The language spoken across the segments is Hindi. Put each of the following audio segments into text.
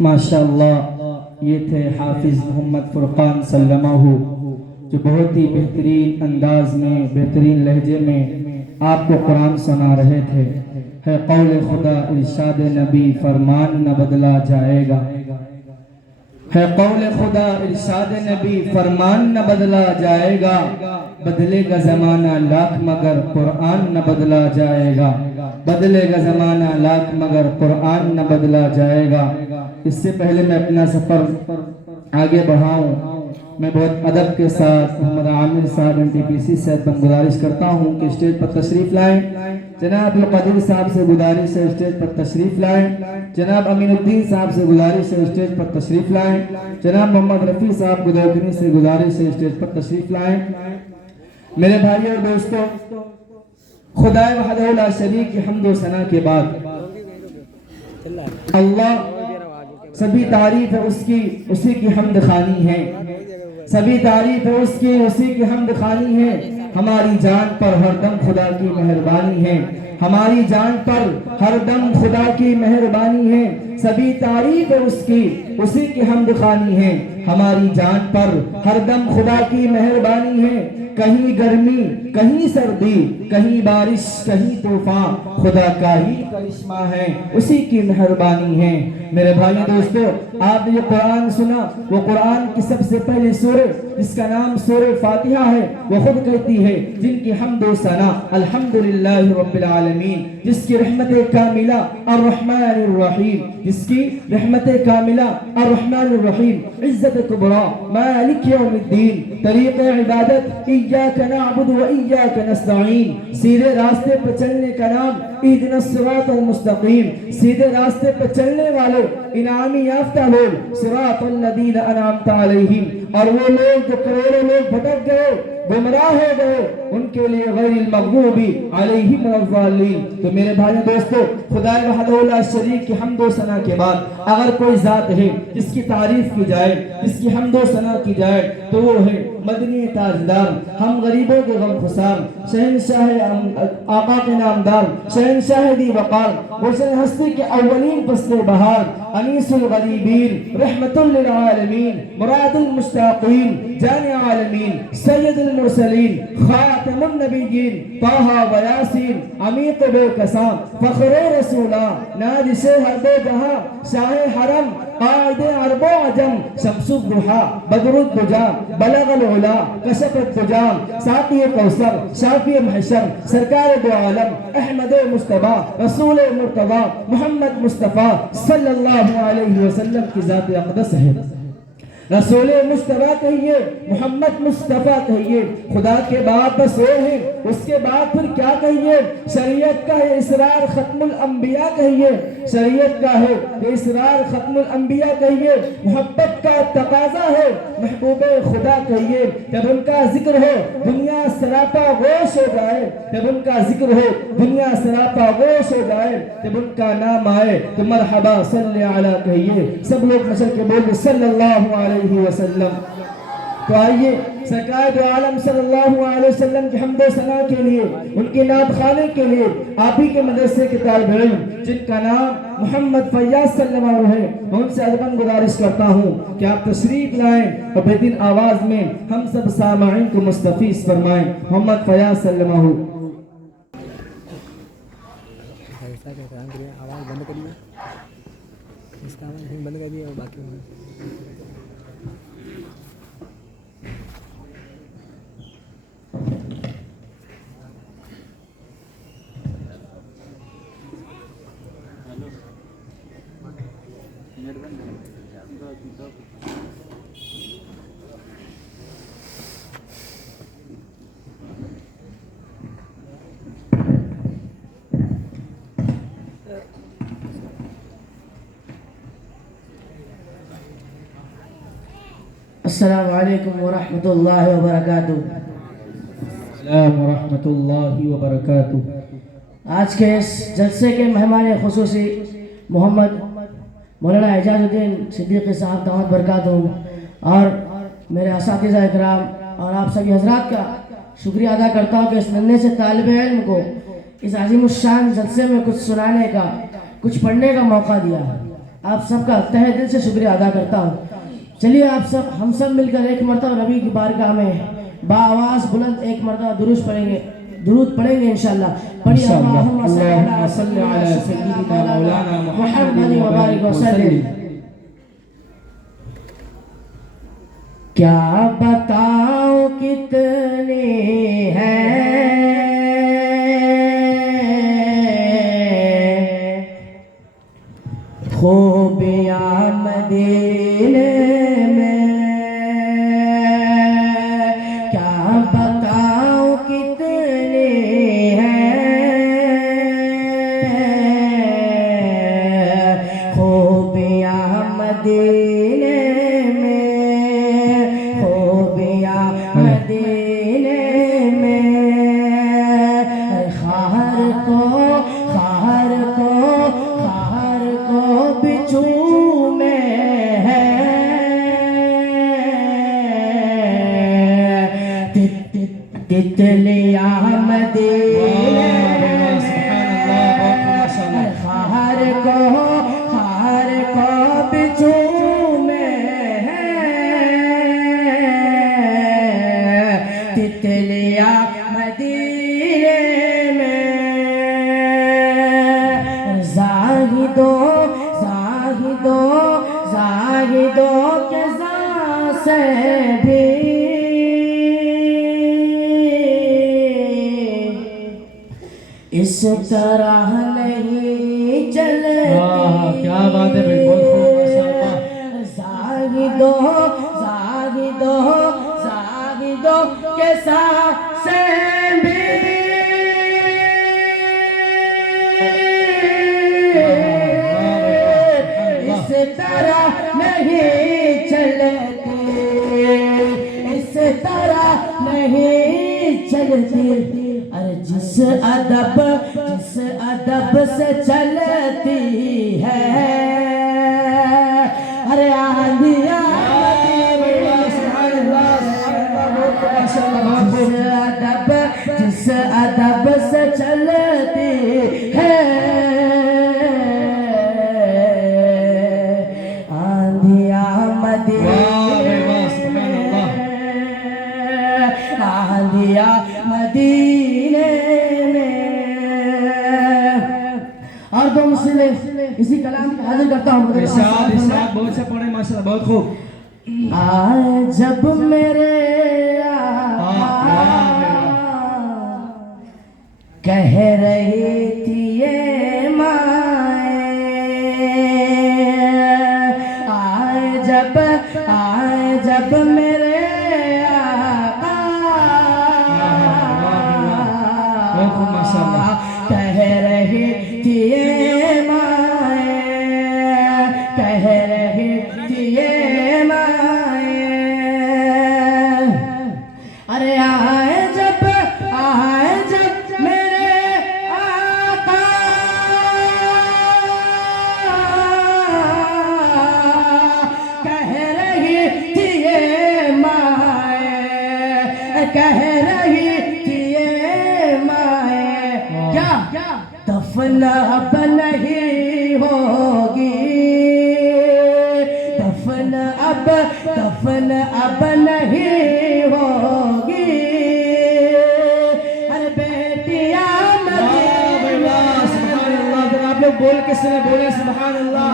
माशाअल्लाह, ये थे हाफिज मोहम्मद फुरकान सल्लमाहु, जो बहुत ही बेहतरीन अंदाज में, बेहतरीन लहजे में आपको कुरान सुना रहे थे। है कौल खुदा, इरशाद नबी, फरमान न बदला जाएगा। है कौल खुदा, इरशाद नबी, फरमान न बदला जाएगा। बदलेगा जमाना लाख मगर कुरान न बदला जाएगा। बदलेगा जमाना लाख मगर कुरान न बदला जाएगा। इससे पहले मैं अपना सफर आगे बढ़ाऊं, मैं बहुत अदब के साथ मोहम्मद आमिर साहब NTPC से गुजारिश करता हूं कि स्टेज पर तशरीफ लाएं। जनाब अब्दुल कदीर साहब से गुजारिश है स्टेज पर तशरीफ लाएं। जनाब अमीनुद्दीन साहब से गुजारिश है स्टेज पर तशरीफ लाएं। जनाब मोहम्मद रफ़ी साहब गुदौकनी से गुजारिश है स्टेज पर तशरीफ लाएं। मेरे भाइयों और दोस्तों, खुदा वहदहु ला शरीक की हम्द व सना के बाद अल्लाह, सभी तारीफ है उसकी, उसी की हम्द खानी है। सभी तारीफ है उसकी, उसी की हम्द खानी है। हमारी जान पर हरदम खुदा की मेहरबानी है। हमारी जान पर हरदम खुदा की मेहरबानी है। सभी तारीफ है उसकी, उसी की हम्द खानी है। हमारी जान पर हरदम खुदा की मेहरबानी है। कहीं गर्मी, कहीं सर्दी, कहीं बारिश, कहीं तूफान, खुदा का ही करिश्मा है, उसी की मेहरबानी है। मेरे भाइयों दोस्तों, आपने जो कुरान सुना, वो कुरान की सबसे पहली सूरह, जिसका नाम सूरह फातिहा है, वो खुद कहती है जिनकी हम्द व सना अल्हम्दुलिल्लाह रब्बिल आलमीन, जिसकी रहमत कामिला अर्रहमानिर रहीम, जिसकी रहमत कामिला अर्रहमानिर रहीम, इज्जत कुबरा मालिक यौमिद्दीन, तरीक़ इबादत इय्याका नअबुदु व इय्याका नस्तईन, सीधे रास्ते पर चलने का नाम इहदिनस सिरातल मुस्तकीम, सीधे रास्ते पर चलने वाले इनामी याफ्ता लोग, सिरातल लज़ीना अनअमता अलैहिम, और वो लोग जो करोड़ों लोग भटक गए, गुमराह हो गए, उनके लिए गैरिल मग़ज़ूबी अलैहिम वज़्ज़ालीन। तो मेरे भाइयों दोस्तों, खुदा वहदहु ला शरीक की हम्द व सना के बाद अगर कोई ज़ात है जिसकी तारीफ की जाए, जिसकी हम्द व सना की जाए, तो वो है मदनी ताजदार, हम गरीबों के गमखुसार, शहनशाह आका के नामदार, शहनशाह दी वक़ार, हुस्न हस्ती के अव्वलीन फस्ल बहार, अनीसुल गरीबीन, रहमतुल लिल आलमीन, मुरादुल मुश्ताक़ीन, जाने आलमीन, सय्यदुल मुरसलीन, खातमुन नबिय्यीन, ताहा व यासीन, अमीत बेकसां, फ़ख्रे रसूला, नादिसे हर दो जहां, शाहे हरम, कायदे अरबो अजम, शम्सुद दुहा, बदरुद दुजा, बलगल उला, कशफत दुजाम, साक़ी कौसर, शाफ़ी महशर, सरकार दो आलम, अहमद मुस्तफ़ा, रसूल मुर्तज़ा, मोहम्मद मुस्तफ़ा सल्लल्लाहु अलैहि वसल्लम की ज़ात अक़दस है। रसूल मुस्तफ़ा कहिए, मोहम्मद मुस्तफ़ा कहिए, खुदा के बाद बस वो है, उसके बाद फिर क्या कहिए? शरीयत का है इसरार खत्मुल अंबिया कहिए, शरीयत का है इसरार खत्मुल अंबिया कहिए, मोहब्बत का तकाजा है महबूबे खुदा कहिए। जब उनका जिक्र हो दुनिया सरापा गोश हो जाए, जब उनका जिक्र हो दुनिया सरापा गोश हो जाए, जब उनका नाम आए तो मरहबा सल्ले अला कहिए। सब लोग मचल के बोल सल्लल्लाहु अलैहि वसल्लम। तो आइए सरकार दो आलम सल्लल्लाहु अलैहि वसल्लम की हम्द व सना के लिए, उनके नात खाने के लिए आप ही के मदरसे के तालिब इल्म जिनका नाम मोहम्मद फैयाज सल्लमाहु है, मैं उनसे अदबन गुजारिश करता हूँ कि आप तशरीफ लाएं और बेहतरीन आवाज में हम सब सामाईन को मुस्तफीज फरमाएं। मोहम्मद फैयाज सल्लमाहु। आवाज बंद करिए, इसका आवाज बंद कर दिया और बाकी अस्सलामु अलैकुम व रहमतुल्लाहि व बरकातुहू। अस्सलाम व रहमतुल्लाहि व बरकातुहू। आज के इस जलसे के मेहमान खुसूसी मोहम्मद मौलाना एजाजुद्दीन सिद्दीकी साहब दामद बरकातुहू और मेरे असातिज़ा इकराम और आप सभी हजरात का शुक्रिया अदा करता हूँ कि इस नन्हे से तालिब इल्म को इस अजीमुश्शान जलसे में कुछ सुनाने का, कुछ पढ़ने का मौका दिया। आप सबका तहे दिल से शुक्रिया अदा करता हूँ। चलिए आप सब, हम सब मिलकर एक मरतबा नबी की बारगाह में बाआवाज़ बुलंद एक मरतबा दुरूद पढ़ेंगे इंशाअल्लाह। पढ़िए अल्लाहुम्मा सल्ली अला सय्यिदिना मौलाना मुहम्मद व बारिक वसल्लिम। क्या बताओ कितनी है खूबियां मदीने में, क्या बताओ कितनी है खूबियां मदीने में, खूबियां मदीने में। खार को बिछू में है, तितलियां मदीने खार को बिछू में है, तितलियां मदीने में। जाहिदों के से भी इस तरह नहीं चलती। क्या बात है भाई, बहुत खूब माशाअल्लाह। जाहिदों के से भी इस तरह नहीं चलती, इस तरह नहीं चलती। अरे जिस अदब से चलती है, अरे आंधिया जिस अदब से चलती है, आंधिया मदीने में। और दो मुस्लिम इसी कलाम को हाजिर करता हूँ। बहुत से पढ़े माशाअल्लाह, बहुत खूब। आए जब मेरे कह रही थी ये माए, आए जब मेरे कह रही थी ये माए, कह रही थी ये माए। अरे आए जब मेरे आका कह रही थी ये माए, कह रही थी ये माए। क्या दफन अब नहीं होगी, दफन अब नहीं होगी। अरे बेटिया आप लोग बोल के सुने, बोले सुभान अल्लाह।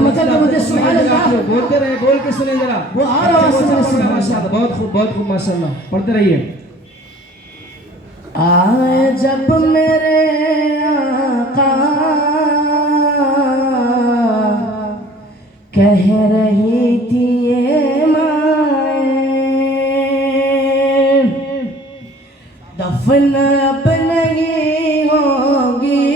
मतलब मुझे सुभान अल्लाह बोलते रहे, बोल के सुने जरा। वो आ रहा है माशाअल्लाह, बहुत खूब माशाअल्लाह। पढ़ते रहिए। आए जब मेरे आका कह रही थी ये माए, दफन अब नहीं होगी।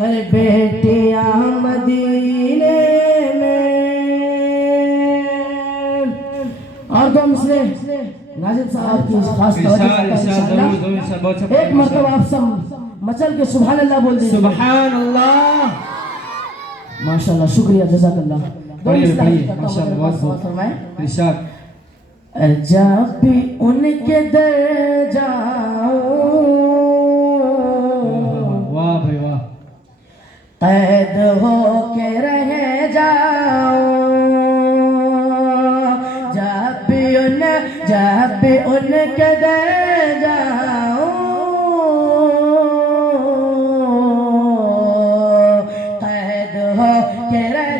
अरे बेटियां मदीने और तो हम इसलिए नाजिम साहब की खास तवज्जो चाहता हूं इंशाअल्लाह। एक मरतबा आप सब मचल के सुभान अल्लाह बोल दीजिए। सुभान अल्लाह। माशाल्लाह, शुक्रिया, जज़ाकल्लाह। माशाल्लाह, बहुत फरमाएं। इरशाद। जब भी उनके दर जाऊं, वाह भाई वाह। कैद हो के रह जाऊं, जब भी उनके दर जाऊं, कैद हो के रह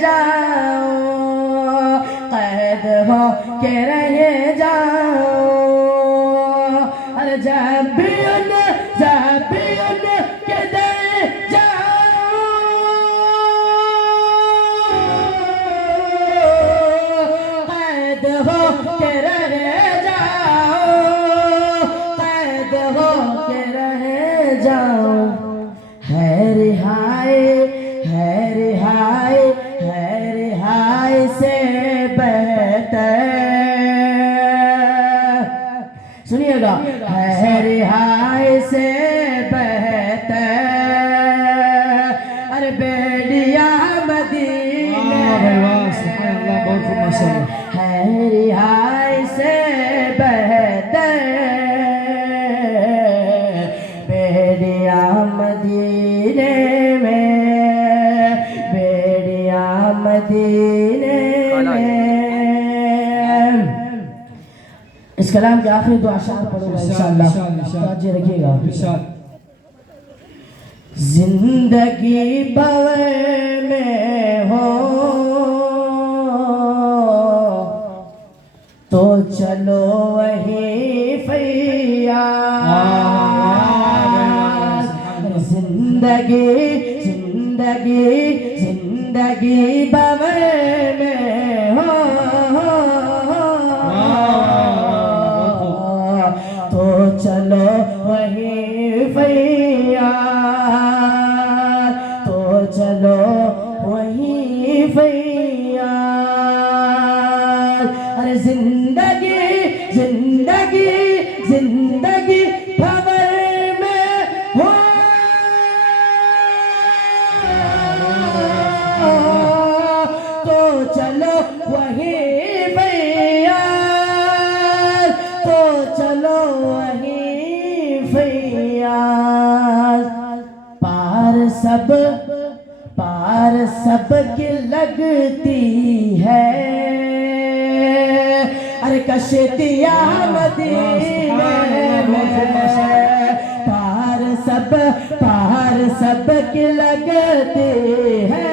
जाऊं, कैद हो के रह जाऊं। अरे जब भी उनके दर जाऊं, कैद हो के रह जाऊं, कैद हो के रह जाऊं। है रिहाई, है रिहाई, है रिहाई से बेहतर, सुनिएगा, है रिहाई से बेहतर। अरे बेड़िया मदीने, बहुत खूब माशाल्लाह। है रिहाई से बेहतर, बेड़िया मदीने में, बेड़िया मदीने में। इस कलाम के आखिरी दो अशार पढ़ूंगा इंशाअल्लाह, तवज्जो रखिएगा। इरशाद। जिंदगी भंवर में हो तो चलो वहीं फैयाज। जिंदगी जिंदगी जिंदगी भंवर में हो तो चलो वहीं फैयाज, तो चलो वहीं फैयाज। अरे जिंदगी जिंदगी जिंदगी भंवर में हो तो चलो वहीं फैयाज, तो चलो वहीं फैयाज। पार सब की लगती है, अरे कश्तियां मदीने में। पार सब की लगती है,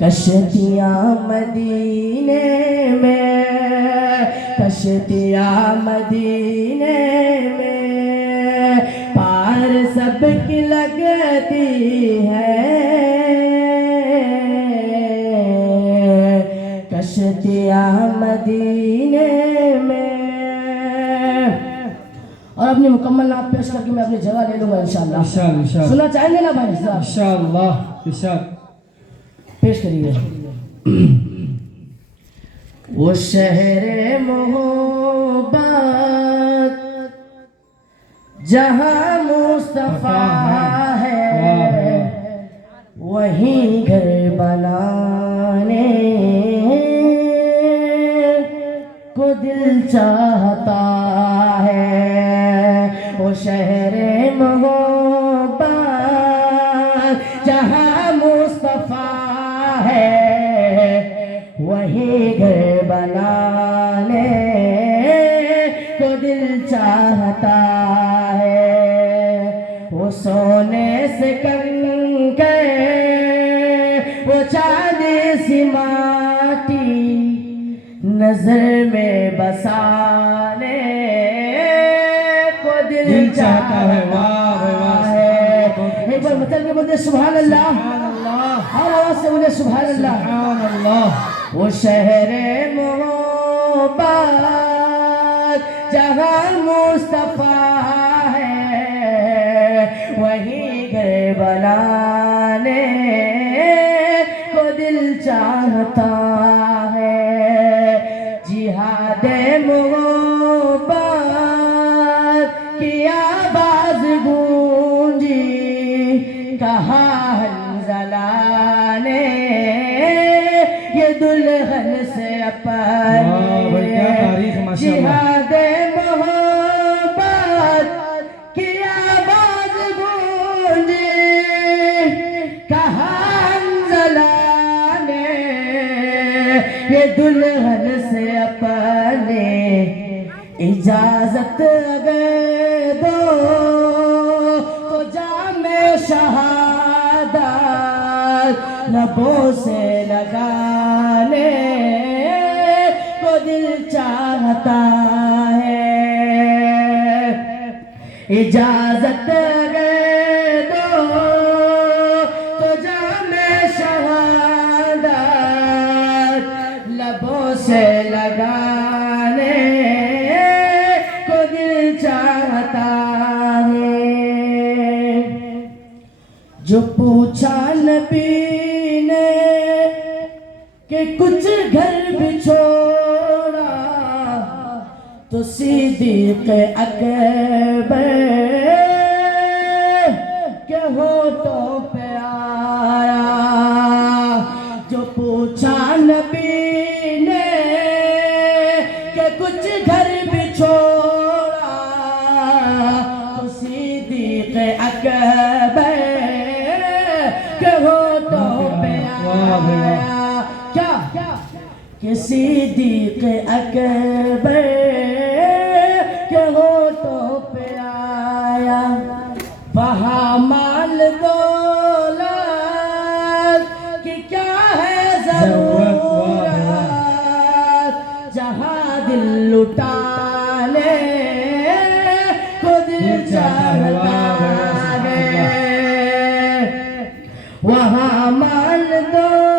कश्तियां मदीने में, कश्तियां मदीने में। पार सब की लगती है, कश्तियां मदीने में। और अपनी मुकम्मल नात पेश करके मैं अपनी जगह ले लूंगा इंशाअल्लाह। इंशाअल्लाह। सुनना चाहेंगे ना भाई? इंशाअल्लाह। इरशाद। पेश करिए। वो शहरे मोहब्बत जहाँ मुस्तफा है, वहीं घर बनाने को दिल चाहता है। वो शहरे मोहब्बत जहाँ मुस्तफा है, वहीं घर बनाने को दिल चाहता है। वो सोने से कंकर, वो चांदी सी माटी नजर में बसाने को दिल चाहता है। एक बार मतलब के बोलते सुभान अल्लाह, हर आवाज से बोले सुभान अल्लाह। वो शहरे मोहब्बत जहाँ मुस्तफा है, वहीं घर बनाने को दिल चाहता हंजला ने ये दुल्हन से अपन वाह भाई, क्या तारीफ है माशाअल्लाह। जिहाद मोहब्बत की आवाज गूंजी, कहा हंजला ने ये दुल्हन से अपने इजाजत अगर दो तो जामे शहादत लबों से लगाने को दिल चाहता है। इजाजत अगर दो तो जामे शहादत लबों से लगाने को दिल चाहता है। जो पूछा नबी ने कि कुछ घर भी छोड़ा तो सिद्दीक़ अकबर के होठों पे आया। जो पूछा नबी ने कि कुछ घर भी छोड़ा तो सिद्दीक़ अकबर के होठों पे आया। क्या कि सिद्दीक़ अकबर के होठों पे आया। वहाँ माल दौलत की क्या है जरूरत, जहाँ दिल लुटा